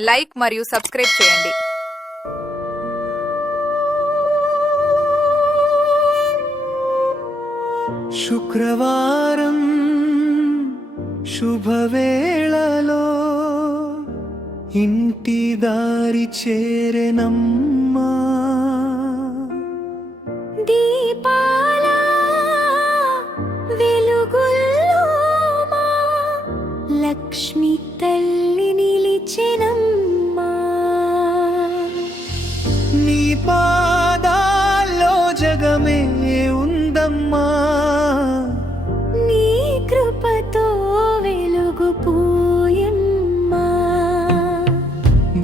Like మరియు subscribe చేయండి. శుక్రవారం శుభవేళలో ఇంటి దారి చేరెనమ్మా. దీపాల వెలుగుల్లో మా లక్ష్మి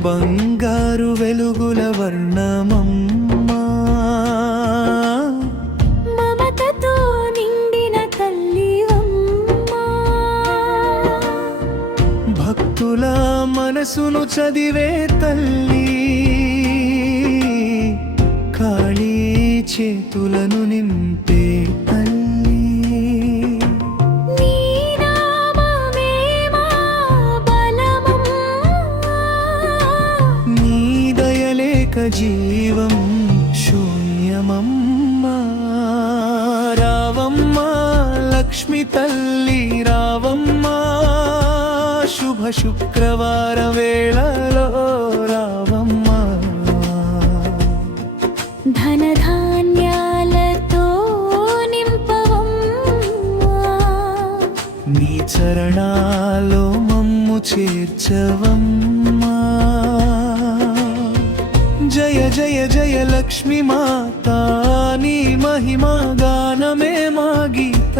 బంగారు వెలుగుల వర్ణమమ్మా. మమతతో నిండిన తల్లివమ్మా భక్తుల మనసును చదివే తల్లి. ఖాళీ చేతులను నింపే తల్లి. దయలేక జీవం శూన్యమమ్మా. రావమ్మా లక్ష్మి తల్లి రావమ్మా. శుభ శుక్రవార వేళలో రావమ్మా. ధనధాన్యాలతో నింపవమ్మా. నీ చరణాలో మమ్ము చేర్చవమ్మా. జయ జయ లక్ష్మి మాతా నీ మహిమా గానమే మా గీత.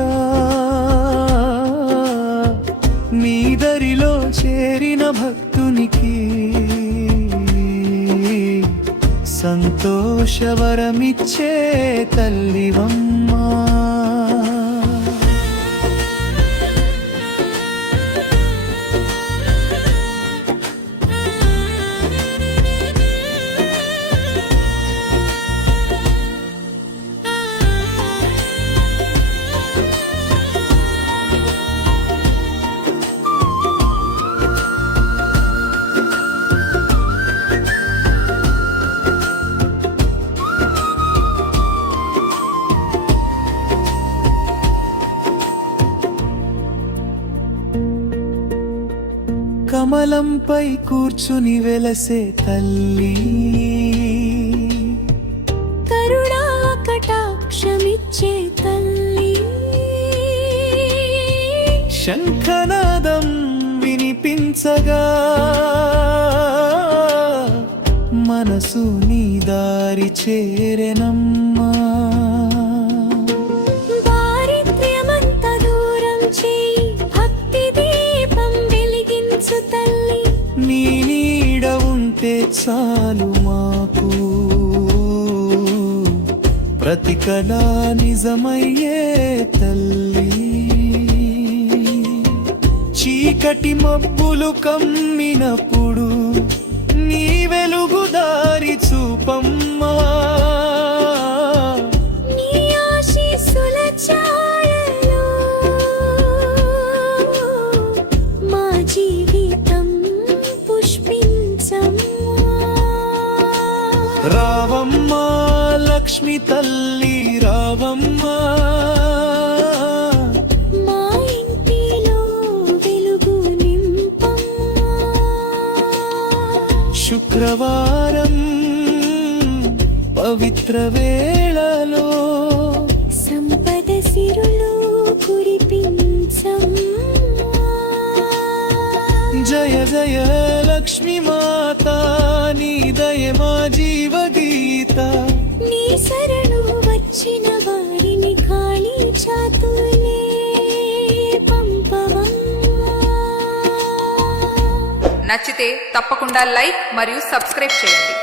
నీ దరిలో చేరిన భక్తునికి సంతోషవరమిచ్చే తల్లివమ్మా. కమలంపై కూర్చుని వెలసే తల్లి. కరుణా కటాక్షమిచ్చే తల్లి. శంఖనాదం వినిపించగా మనసు నీ దారి చేరెనమ్మా. చాలు మాకు. ప్రతి కళా నిజమయ్యే తల్లి. చీకటి మబ్బులు కమ్మినప్పుడు నీ వెలుగు దారి చూపమ్మా. రావమ్మా. మా ఇంటిలో వెలుగు నింపమ్మా. శుక్రవారం పవిత్ర వేళలో సంపద సిరులు కురిపించమ్మా. జయ జయ లక్ష్మి మాత నచ్చితే తప్పకుండా లైక్ మరియు సబ్స్క్రైబ్ చేయండి.